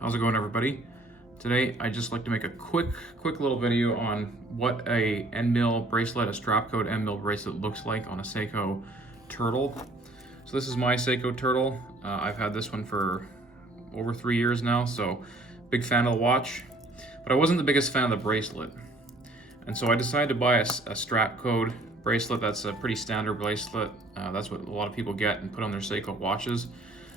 How's it going, everybody? Today I'd just like to make a quick little video on what a Endmill bracelet, a Strapcode Endmill bracelet looks like on a Seiko Turtle. So this is my Seiko Turtle. I've had this one for over 3 years now, so big fan of the watch. But I wasn't the biggest fan of the bracelet. And so I decided to buy a Strapcode bracelet. That's a pretty standard bracelet. That's what a lot of people get and put on their Seiko watches.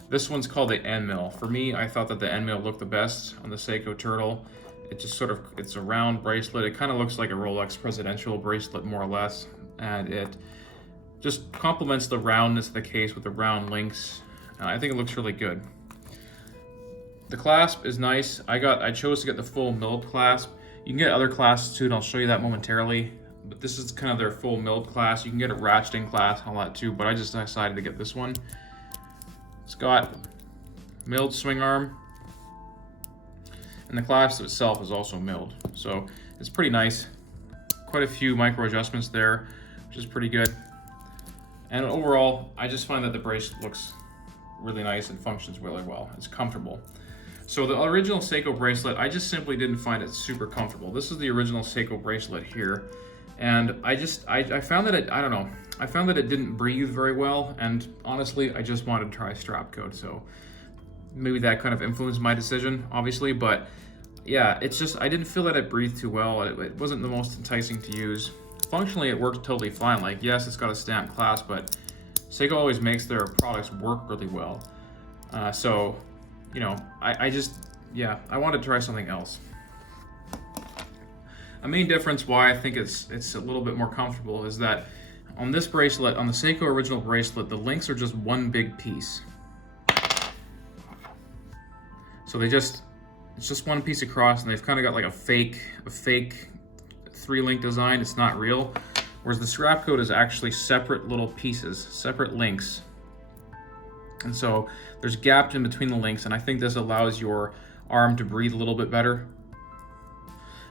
This one's called the Endmill. For me, I thought that the Endmill looked the best on the Seiko Turtle. It just it's a round bracelet. It kind of looks like a Rolex presidential bracelet, more or less. And it just complements the roundness of the case with the round links. I think it looks really good. The clasp is nice. I chose to get the full milled clasp. You can get other clasps too, and I'll show you that momentarily. But this is kind of their full milled clasp. You can get a ratcheting clasp and all that too, but I just decided to get this one. It's got milled swing arm, and the clasp itself is also milled. So it's pretty nice. Quite a few micro adjustments there, which is pretty good. And overall, I just find that the bracelet looks really nice and functions really well. It's comfortable. So the original Seiko bracelet, I just simply didn't find it super comfortable. This is the original Seiko bracelet here. And I found that I found that it didn't breathe very well, and honestly, I just wanted to try Strapcode, so maybe that kind of influenced my decision, obviously, but yeah, it's just, I didn't feel that it breathed too well. It wasn't the most enticing to use. Functionally, it worked totally fine. Like, yes, it's got a stamped clasp, but Seiko always makes their products work really well. So, you know, I wanted to try something else. A main difference why I think it's a little bit more comfortable is that on this bracelet, on the Seiko original bracelet, the links are just one big piece. So it's just one piece across, and they've kind of got like a fake 3-link design. It's not real. Whereas the Strapcode is actually separate little pieces, separate links. And so there's gaps in between the links, and I think this allows your arm to breathe a little bit better.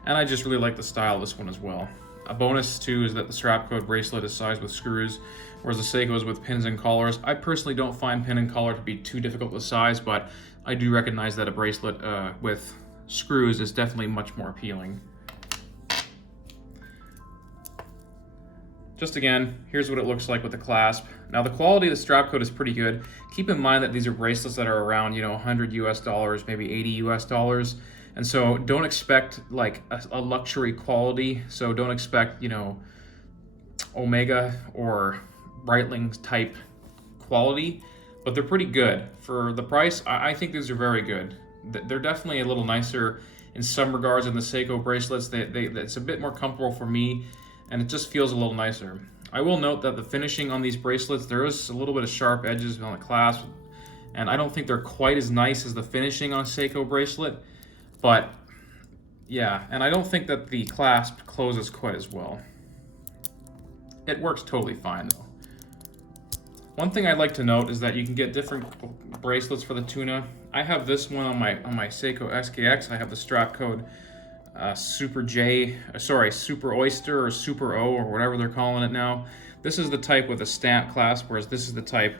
And I just really like the style of this one as well. A bonus too is that the Strapcode bracelet is sized with screws, whereas the Seiko is with pins and collars. I personally don't find pin and collar to be too difficult to size, but I do recognize that a bracelet with screws is definitely much more appealing. Just again, here's what it looks like with the clasp. Now the quality of the Strapcode is pretty good. Keep in mind that these are bracelets that are around, $100 US, maybe $80 US. And so don't expect like a luxury quality. So don't expect, Omega or Breitling type quality, but they're pretty good. For the price, I think these are very good. They're definitely a little nicer in some regards than the Seiko bracelets. It's a bit more comfortable for me, and it just feels a little nicer. I will note that the finishing on these bracelets, there is a little bit of sharp edges on the clasp, and I don't think they're quite as nice as the finishing on Seiko bracelet. But yeah, and I don't think that the clasp closes quite as well. It works totally fine though. One thing I'd like to note is that you can get different bracelets for the tuna. I have this one on my Seiko SKX. I have the Strapcode Super Oyster or Super O or whatever they're calling it now. This is the type with a stamp clasp, whereas this is the type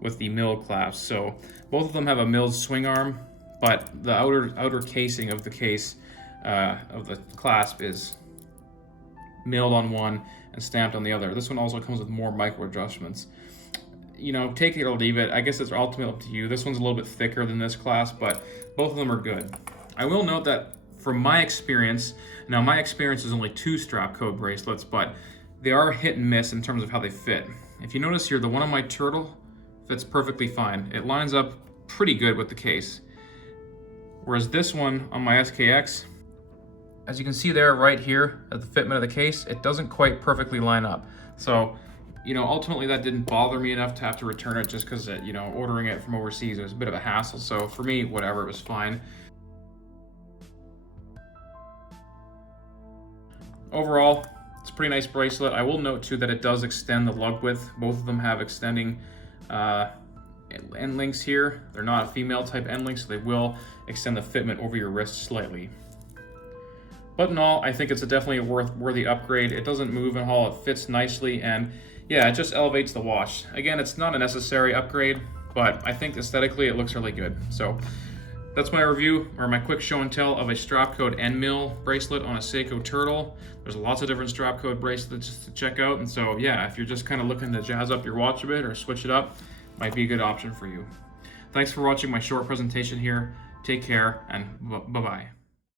with the milled clasp. So both of them have a milled swing arm, but the outer casing of the case of the clasp is milled on one and stamped on the other. This one also comes with more micro adjustments. Take it or leave it. I guess it's ultimately up to you. This one's a little bit thicker than this clasp, but both of them are good. I will note that from my experience, now my experience is only 2 Strapcode bracelets, but they are hit and miss in terms of how they fit. If you notice here, the one on my Turtle fits perfectly fine. It lines up pretty good with the case. Whereas this one on my SKX, as you can see there right here at the fitment of the case, it doesn't quite perfectly line up. So, ultimately that didn't bother me enough to have to return it just because, ordering it from overseas, it was a bit of a hassle. So for me, whatever, it was fine. Overall, it's a pretty nice bracelet. I will note too that it does extend the lug width. Both of them have extending end links here. They're not a female type end link, so they will extend the fitment over your wrist slightly. But in all, I think it's definitely a worthy upgrade. It doesn't move and haul, it fits nicely, and yeah, it just elevates the watch. Again, it's not a necessary upgrade, but I think aesthetically it looks really good. So that's my review, or my quick show and tell of a Strapcode Endmill bracelet on a Seiko Turtle. There's lots of different Strapcode bracelets to check out, and so yeah, if you're just kind of looking to jazz up your watch a bit or switch it up, might be a good option for you. Thanks for watching my short presentation here. Take care, and bye-bye.